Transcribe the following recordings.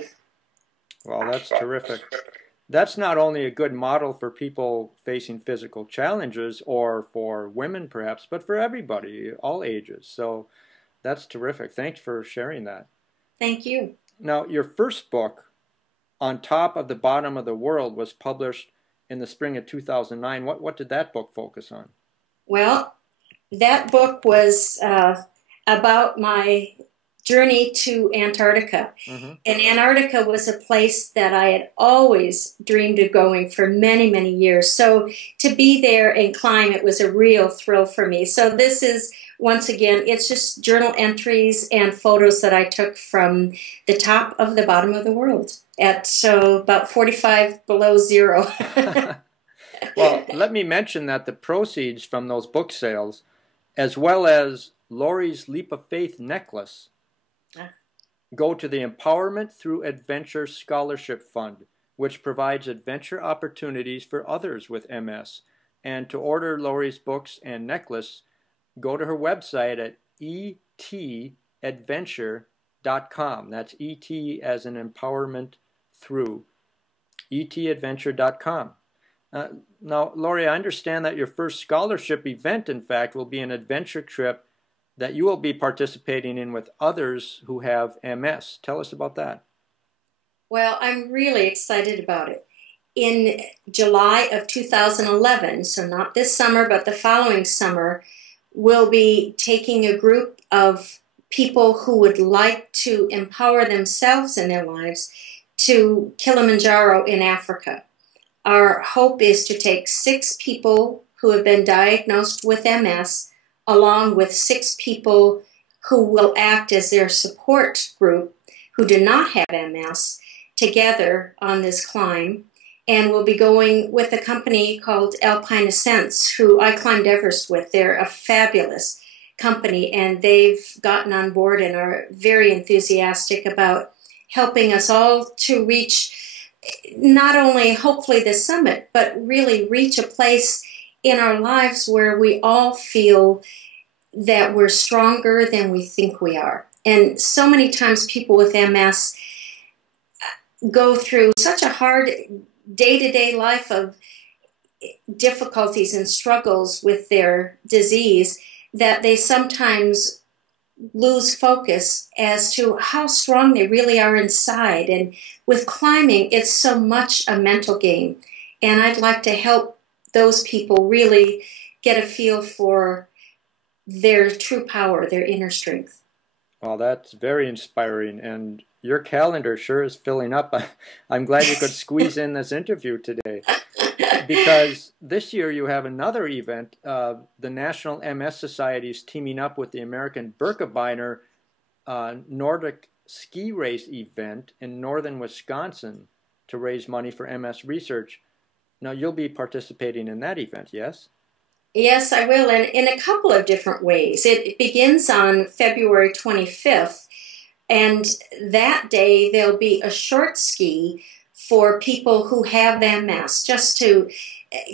safe. Well, that's terrific. That's not only a good model for people facing physical challenges or for women perhaps, but for everybody, all ages. So that's terrific. Thanks for sharing that. Thank you. Now, your first book, On Top of the Bottom of the World, was published in the spring of 2009. What did that book focus on? Well, that book was about my journey to Antarctica. Mm-hmm. And Antarctica was a place that I had always dreamed of going for many, many years. So to be there and climb, it was a real thrill for me. So this is, once again, it's just journal entries and photos that I took from the top of the bottom of the world at about 45 below zero. Well, let me mention that the proceeds from those book sales, as well as Lori's Leap of Faith necklace, go to the Empowerment Through Adventure Scholarship Fund, which provides adventure opportunities for others with MS. And to order Lori's books and necklace, go to her website at etadventure.com. That's ET as in empowerment through, etadventure.com. Now, Lori, I understand that your first scholarship event, in fact, will be an adventure trip that you will be participating in with others who have MS. Tell us about that. Well, I'm really excited about it. In July of 2011, so not this summer, but the following summer, we'll be taking a group of people who would like to empower themselves in their lives to Kilimanjaro in Africa. Our hope is to take 6 people who have been diagnosed with MS, along with 6 people who will act as their support group who do not have MS, together on this climb. And we'll be going with a company called Alpine Ascents, who I climbed Everest with. They're a fabulous company, and they've gotten on board and are very enthusiastic about helping us all to reach not only hopefully the summit, but really reach a place in our lives where we all feel that we're stronger than we think we are. And so many times people with MS go through such a hard day-to-day life of difficulties and struggles with their disease that they sometimes lose focus as to how strong they really are inside. And with climbing, it's so much a mental game. And I'd like to help those people really get a feel for their true power, their inner strength. Well, that's very inspiring, and your calendar sure is filling up. I'm glad you could squeeze in this interview today, because this year you have another event. The National MS Society is teaming up with the American Birkebeiner Nordic Ski Race event in northern Wisconsin to raise money for MS research. Now, you'll be participating in that event, yes? Yes, I will, and in a couple of different ways. It begins on February 25th, and that day there'll be a short ski for people who have MS, just to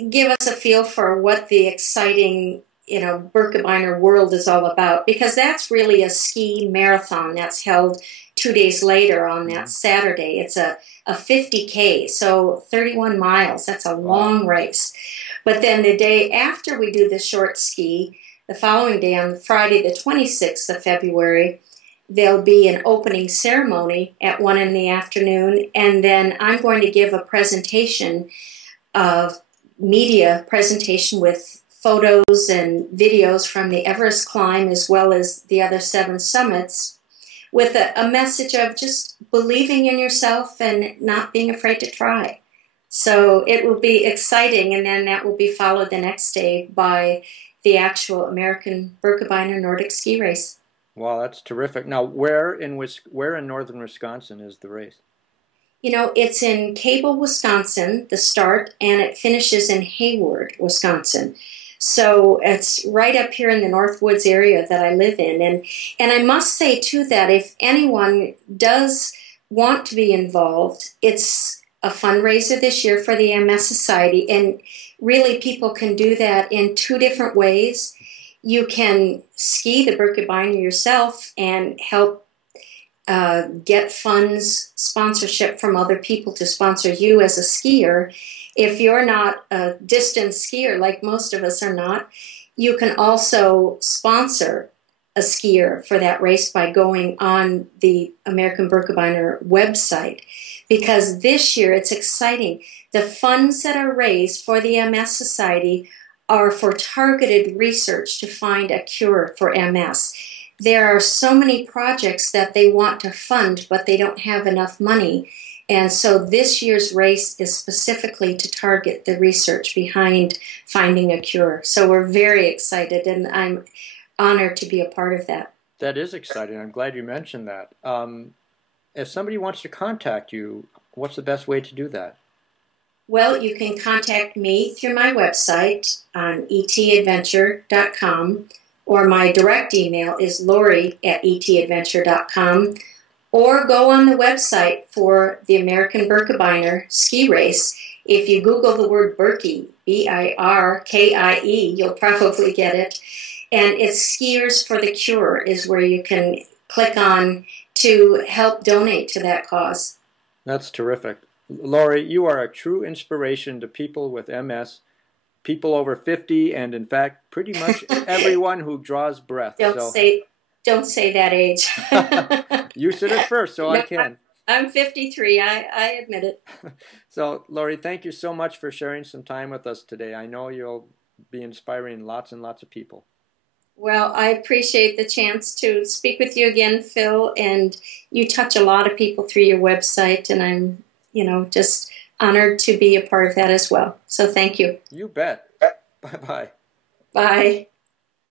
give us a feel for what the exciting, Birkebeiner world is all about, because that's really a ski marathon that's held 2 days later on that Saturday. It's a 50K, so 31 miles. That's a long race. But then the day after we do the short ski, the following day on Friday the 26th of February, there'll be an opening ceremony at 1 in the afternoon, and then I'm going to give a presentation, media presentation with photos and videos from the Everest climb as well as the other 7 summits, with a message of just believing in yourself and not being afraid to try. So it will be exciting, and then that will be followed the next day by the actual American Birkebeiner Nordic Ski Race. Wow, that's terrific. Now, where in northern Wisconsin is the race? It's in Cable, Wisconsin, the start, and it finishes in Hayward, Wisconsin. So it's right up here in the North Woods area that I live in. And I must say, too, that if anyone does want to be involved, it's a fundraiser this year for the MS Society. And really, people can do that in 2 different ways. You can ski the Birkebeiner yourself and help get funds, sponsorship from other people to sponsor you as a skier. If you're not a distance skier, like most of us are not, you can also sponsor a skier for that race by going on the American Birkebeiner website. Because this year it's exciting. The funds that are raised for the MS Society are for targeted research to find a cure for MS. There are so many projects that they want to fund, but they don't have enough money. And so this year's race is specifically to target the research behind finding a cure. So we're very excited, and I'm honored to be a part of that. That is exciting. I'm glad you mentioned that. If somebody wants to contact you, what's the best way to do that? Well, you can contact me through my website on etadventure.com, or my direct email is lori@etadventure.com, or go on the website for the American Birkebeiner ski race. If you Google the word Birkie, Birkie, you'll probably get it. And it's Skiers for the Cure is where you can click on to help donate to that cause. That's terrific. Lori, you are a true inspiration to people with MS, people over 50, and in fact, pretty much everyone who draws breath. Don't say that age. You said it first, so no, I can. I'm 53. I admit it. So, Lori, thank you so much for sharing some time with us today. I know you'll be inspiring lots and lots of people. Well, I appreciate the chance to speak with you again, Phil, and you touch a lot of people through your website, and I'm, just honored to be a part of that as well. So thank you. You bet. Bye-bye. Bye.